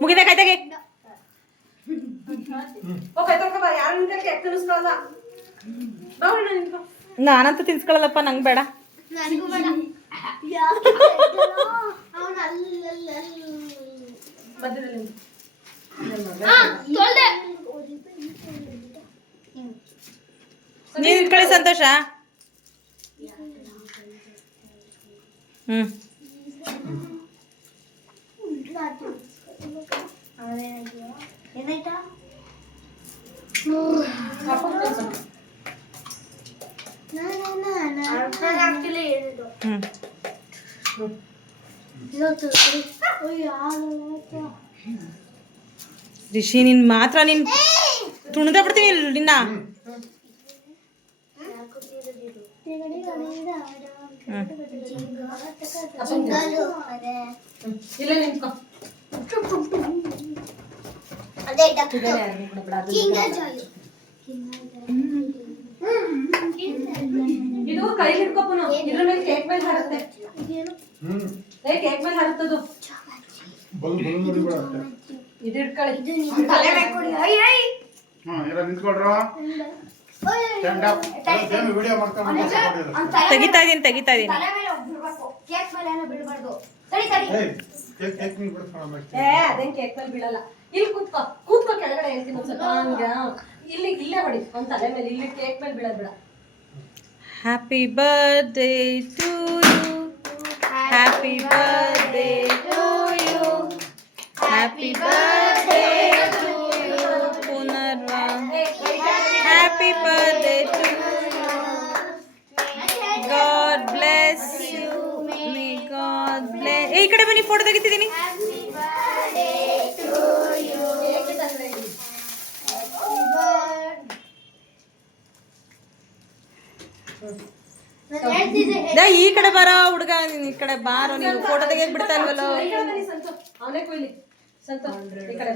ಮುಗಿದ ಕಾಯ್ತಾಗೆ ನಾನಂತೂ ತಿನ್ಸ್ಕೊಳ್ಳಲ್ಲಪ್ಪ, ನಂಗೆ ಬೇಡ. ನೀನ್ ಇಟ್ಕೊಳ್ಳಿ ಸಂತೋಷ. ರಿಷಿ ನಿನ್ ಮಾತ್ರ ನೀನ್ ತುಣಿದ ಬಿಡ್ತೀನಿ ನಿನ್ನ. ಇದು ಕೈ ಹಿಡ್ಕೊಪ್ಪನು, ಇದ್ರ ಮೇಲೆ ಕೇಕ್ ಮೇಲೆ ಹಾರುತ್ತೆ. ಕೇಕ್ ಮೇಲೆ ಹಾರುತ್ತದು. ಇದು ಇಟ್ಕೊಳ್ಳಿ. ತೆಗಿತಾ ಇದೀನಿ. ಅದೇನ್ ಕೇಕ್ ಮೇಲೆ ಬೀಳಲ್ಲ. ಇಲ್ಲಿ ಕೂತ್ಕೋ ಕೆಳಗಡೆ ಹೇಳ್ತೀನಿ ಒಂದ್ ಸ್ವಲ್ಪ. ಇಲ್ಲೇ ಹೊಡಿ ಒಂದ್ ತಲೆ ಮೇಲೆ. ಇಲ್ಲಿ ಕೇಕ್ ಮೇಲೆ ಬೀಳೋದ್ ಬೇಡ. Happy birthday to you, happy birthday to you, happy birthday to you ಪುನರ್ವಾ, happy birthday to you, God bless you, may God bless. ಈ ಕಡೆ ಬನ್ನಿ, ಫೋಟೋ ತೆಗಿತಿದ್ದೀನಿ. ಈ ಕಡೆ ಬಾರೋ ಹುಡುಗ, ಈ ಕಡೆ ಬಾರೋ. ನೀವು ಫೋಟೋ ತೆಗಿಯಕ್ ಬಿಡ್ತಾ ಇಲ್ವಲ್ಲ. ಅವನೇ ಕೊಯ್ಲಿ ಸಂತ. ಈ ಕಡೆ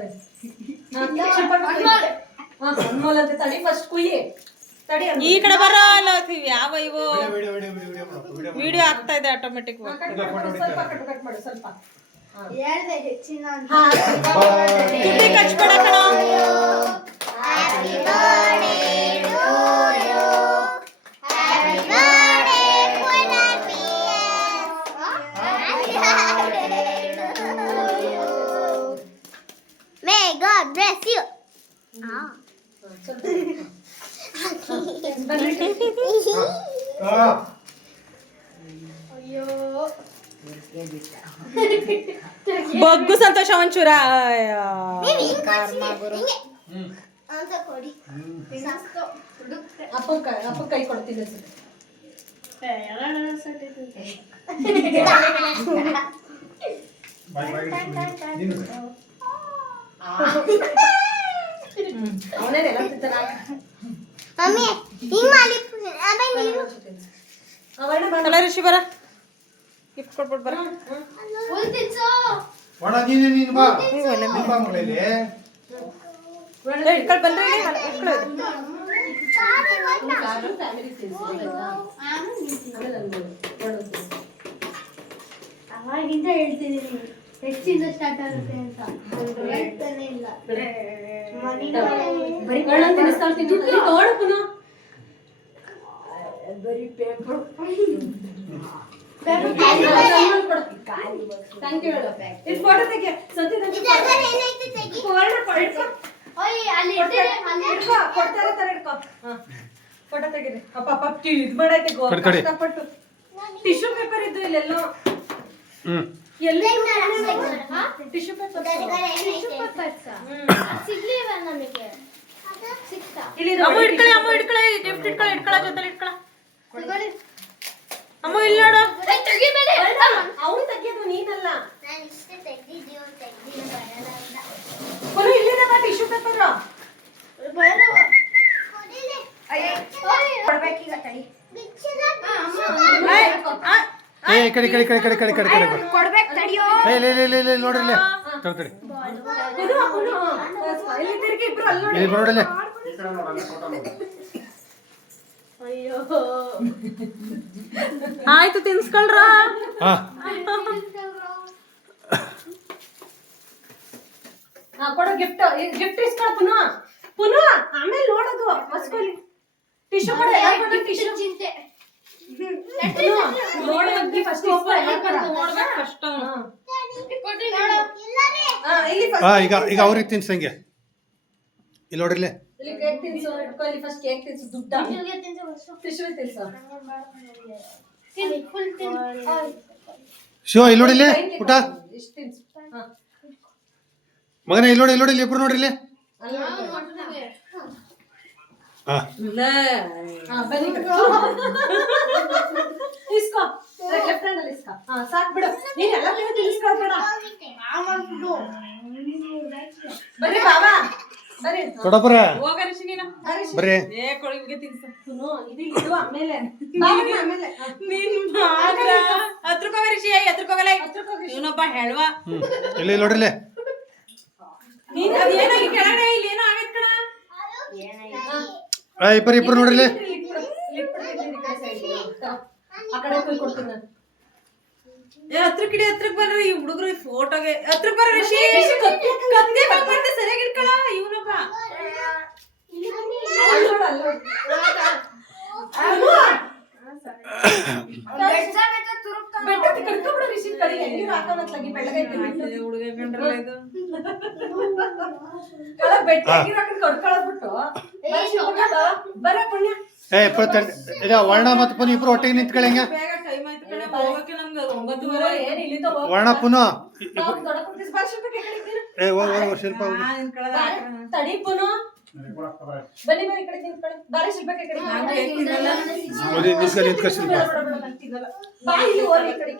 ಅನ್ಮೋಲ್ ಅಂತ ತಡಿ, ಫಸ್ಟ್ ಕುಯ್ಯಿ ತಡಿ. ಈ ಕಡೆ ಬರೋ ಅಲ್ಲ. ಯಾವ ಇವು ವಿಡಿಯೋ ಆಗ್ತಾ ಇದೆ ಆಟೋಮೆಟಿಕ್. ಸ್ವಲ್ಪ ಕಟ್ ಮಾಡು ಸ್ವಲ್ಪ. ತುಟಿ ಕಚ್ಬೇಡ ಕಣ. May God bless you. ಬಗ್ಗು ಸಂತೋಷ ಒಂಚೂರ. ಅಪ್ಪ ಕೈ ಕೊಡ್ತೀನಿ. ಅವನೇನೆಲ್ಲ ತಿಂತಾನ. ಮಮ್ಮಿ ಹಿಂಗ್ ಮಾಡಿ ಕಲರ್ ಋಷಿ ಬರ, ಗಿಫ್ಟ್ ಕೊಟ್ಬಿಟ್ಟು ಬರ. ಇಟ್ಕೊಳ್ ಬಂದ್ರೆ ಅವಾಗಿಂದ ಹೇಳ್ತಿದ್ದೀನಿ ಹೆಚ್ಚಿಂದ ಸ್ಟಾರ್ಟ್ ಆಗುತ್ತೆ ಅಂತ. ಹೇಳ್ತಾನೆ ಇಲ್ಲ. ಬರೀ ಪೇಪರ್ ಫೋಟೋ ತೆಗೀರಿ. ಅಪ್ಪ ಇದು ಮಾಡೈತೆ ಕಷ್ಟಪಟ್ಟು. ಟಿಶ್ಯೂ ಪೇಪರ್ ಇದ್ದು ಇಲ್ಲೆಲ್ಲೋ. ಟಿಶ್ಯೂ ಪೇಪರ್ ಸಿಗ್ಲಿಲ್ಲ ನಮಗೆ. ಸಿಕ್ತಾ ಅಮ್ಮ ಇಟ್ಕೊಳ್ಳಿ ಗಿಫ್ಟ್ ಇಟ್ಕೊಳ್ಳ ಜೊತೆ ಇಟ್ಕೊಳ್ಳ. ಅಮ್ಮ ಇಲ್ಲಿ ನೋಡು. ಅವ್ನು ತೆಗಿಯೋದು ನೀನಲ್ಲ. ನಾನು ಇಷ್ಟೇ ತೆಗ್ದಿದ್ದೀವಿ, ತೆಗ್ದಿಲ್ಲ ಬರಲ್ಲ ಅಂತ. ಈ ಕಡೆ ಕಡೆ ಕಡೆ ಕಡೆ ಕಡೆ ಕಡೆ ಕಡೆ ಕೊಡ್ಬೇಕು ತಡಿಯೋ. ಇಲ್ಲ ನೋಡ್ರಿ ಇಲ್ಲಿ ತಡಿ ಇಲ್ಲಿ ತಿರ್ಗಿ ಇಬ್ರು ಅಲ್ಲಿ ನೋಡಿ. ಇಲ್ಲಿ ನೋಡಿಲ್ಲ ಅಯ್ಯೋ ಆಯ್ತು ತಿನ್ಸ್ಕೊಳ್ರ. ಹಾ ಕೊಡು ಗಿಫ್ಟ್ ಗಿಫ್ಟ್ ಇಸ್ಕೊಳ ಪುನಃ ಪುನಃ ಆಮೇಲೆ ನೋಡೋದು ಮಸ್ಕೊಲಿ ಟಿಶ್ಯೂ ಕೊಡು ಎಲ್ಲರಿಗೂ ಟಿಶ್ಯೂ ಚಿಂತೆ. ನೋಡೋದು ಫಸ್ಟ್ ನೋಡ್ಬೇಕು ಫಸ್ಟ್. ಇಲ್ಲಿ ಹಾ ಈಗ ಅವ್ರಿಗೆ ತಿನ್ಸಂಗೆ ಇಲ್ಲಿ ನೋಡ್ರಿಲ್ಲ ಇಲ್ಲಿ ಕೇಕ್ ತಿನ್ಸು ಇಟ್ಕೊ ಇಲ್ಲಿ ಫಸ್ಟ್ ಕೇಕ್ ತಿನ್ಸು ದುಡ್ಡ ಇವ್ರಿಗೆ ತಿನ್ಸು first. ಟಿಶ್ಯೂ ತಿನ್ಸು ತಿನ್ನು, full ತಿನ್ನು. ಶಿವ ಇಲ್ಲಿ ನೋಡಿಲ್ಲ ಊಟ ಇಷ್ಟು ತಿನ್ಸು ಹಾ ಮಗನೇ ಇಲ್ಲಿ ನೋಡಿ ಇಬ್ರು ನೋಡ್ರಿ ಇಲ್ಲಿ ಅಲ್ಲಿ ಹಾ ಇಲ್ಲ ಹಾ ಬನ್ನಿ ಇಸ್ಕೋ ಲೆಫ್ಟ್ ಹ್ಯಾಂಡ್ ಅಲ್ಲಿ ಇಸ್ಕೋ ಹಾ ಸಾಕು ಬಿಡು ನೀನು ಎಲ್ಲ ತಿನ್ಸ್ಕೊಳ್ಬೇಡ ಬರ್ರಿ ಬಾಬಾ ಬರ್ರಿ ದೊಡ್ಡಪ್ಪರ ಹೋಗ ರಿಷಿ ನೀನು. ಬರ್ರಿ ಏ ಕೊಳಿಗೆ ತಿನ್ಸು. ಇದು ಇಡು ಆಮೇಲೆ ಬಾಬಾ ಆಮೇಲೆ ನೀನ್ ಮಾತ್ರ ಹತ್ರಕೋಗ ರಿಷಿ ಹತ್ರಕೋಗಲ್ಲ. ಇವನೊಬ್ಬ ಹೆಳ್ವ. ಇಲ್ಲಿ ನೋಡ್ರಿಲ್ಲ ನೀನ್ ಅದೇನೋ ಇಲ್ಲಿ ಕೆಳಗಡೆ ಇಲ್ಲಿ ಏನೋ ಆಗೈತ್ ಕಣ. ಇಬ್ರು ನೋಡ್ರಿಲ್ಲ ಆ ಕಡೆ ಹೋಗಿ ಕೊಡ್ತೀನಿ ನಾನು ಏ ಹತ್ರಕ್ ಬರ್ರಿ ಈ ಹುಡುಗರು ಫೋಟೋಗೆ ಹತ್ರಕ್ ಬರ್ರಿ ರಿಷಿ. ಕತ್ತೆ ಬಂದ್ಬಿಡ್ತೆ ಸರಿಯಾಗಿ ಇಟ್ಕೊಳ ಇವನೊಬ್ಬ. ಅಲ್ಲಿ ನೋಡು, ಅಲ್ಲಿ ನೋಡು. ಬೆಟ್ಟ ಕರ್ಕೊಂಡ್ಬಿಡು ರಿಷಿ ಕಡೆ ನೀರು ಹಾಕೋಣತ್ಲಾಗಿ ಬೆಳ್ಳಗೈತೆ ಏ ಹುಡುಗ ಕಂಡ್ರಲ್ಲ ಇದು. ಬೆಟ್ಟ ಹಾಕಿರೋಕೆ ಕಡ್ಕೊಳ್ಳೋದ್ಬಿಟ್ಟು ಬರ ಪುಣ್ಯ ವರ್ಣ ಮತ್ತು ಪುನಃ ಇಬ್ರು ಒಟ್ಟಿಗೆ ನಿಂತ್ಕೊಳ್ಳಂಗ ಬೇಗ ಟೈಮ್ ಆಯ್ತು ಕಣೆ ಹೋಗಕ್ಕೆ ನಮ್ಗೆ 9:30 ಏನ್ ಇಲ್ಲಿಂದ ಹೋಗ್ ವರ್ಣ ಪುನಃ ನಾವು ದೊಡ್ಡ ಕುಂತಿಸ್ ಭಾಳ ಶಿಲ್ಪ ಕೇಳಿದ್ದೀನಿ ಶಿಲ್ಪ ನಾನ್ ಕಳೆದ ತಡಿ ಪುನಃ ಬನ್ನಿ ಬನ್ನಿ ಈ ಕಡೆ ನಿಂತ್ಕೊಳ್ಳಿ ಬಾರಿ ಶಿಲ್ಪಕ್ಕೆ ಕಡೆ ನಾನ್ ಕೇಳ್ತಿದ್ದಲ್ಲ. ನಿಂತ್ಕ ಶಿಲ್ಪ ಬಾ ಇಲ್ಲಿ ಓರಿ ಈ ಕಡೆ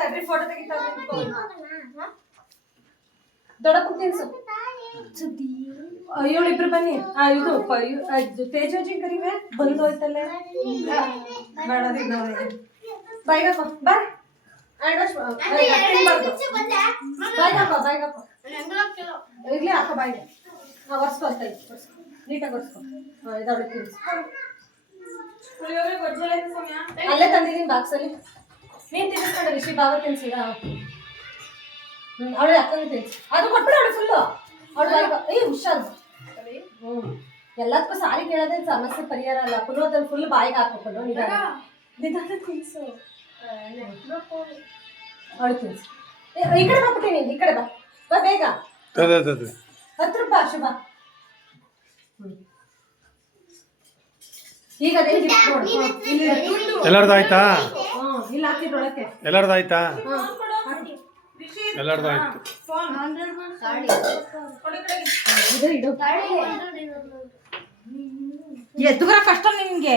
ತಡ್ರಿ ಫೋಟೋ ತೆಗಿತಾ ದೊಡ್ಡ ಕುಂತಿನ್ಸು ಇವಳಿಬ್ರು ಬನ್ನಿ ಇದು ತೇಜೋಜಿ ಕರಿವೆ ಬಂದು ಹೋಯ್ತಲ್ಲ ಬೇಡ ಬಾಯ್ಗಪ್ಪ ಬಾಯ್ ಬಾಯ್ಗಪ್ಪ ಇರ್ಲಿ ಹಾಕ ಬಾಯ್ಗೆ ಒರ್ಸ್ಕೊ ಅಂತ ನೀಟಾಗಿ ಒರ್ಸ್ಕೊ ಇದವಳು ತಿನ್ಸು ಪುಳಿಯೋಗರೆ ಗೊಜ್ಜೆಲ್ಲ ಐತೆ ಸಮಯ. ಅಲ್ಲೇ ತಂದಿದ್ದೀನಿ ಬಾಕ್ಸಲ್ಲಿ ನೀನ್ ತಿನ್ನಿಸ್ಕೊಂಡೆ ರಿಷಿ ಬಾಬಾ ತಿನ್ಸಿದ ಅವಳು ಅಕ್ಕಂಗೆ ತಿನ್ಸು ಅದು ಕೊಟ್ಬಿಡ ಅವಳು ಫುಲ್ಲು ಅವಳು ಹುಷಾರು ಎಲ್ಲದಕ್ಕೂ ಸಾರಿ ಕೇಳೋದೇ ಸಮಸ್ಯೆ ಪರಿಹಾರ ಅಲ್ಲ ಪುನಃ ಫುಲ್ ಬಾಯಿಗೆ ಹಾಕ್ಬೇಕು ನಿಧಾನ ತಿನ್ಸು ಅವಳು ತಿನ್ಸು ಈ ಕಡೆ ಬರ್ಬಿಟ್ಟಿ ನೀನು ಈ ಕಡೆ ಬಾ ಬೇಗ 10 ರೂಪಾಯಿ ಶುಭ ಈಗ ಅದೇ ಗಿಫ್ಟ್ ನೋಡು ಎಲ್ಲಾರ್ದು ಆಯ್ತಾ ಇಲ್ಲಿ ಹಾಕಿದ್ರೊಳಕ್ಕೆ ಎಲ್ಲಾರ್ದು ಆಯ್ತಾ ರಿಷಿ ಎಲ್ಲಾರ್ದು ಆಯ್ತು ಫೋನ್ ಕೊಡಿ ಕಡೆಗೆ. ಇಡು ಎದ್ದು ಬರ ಕಷ್ಟ ನಿನ್ಗೆ.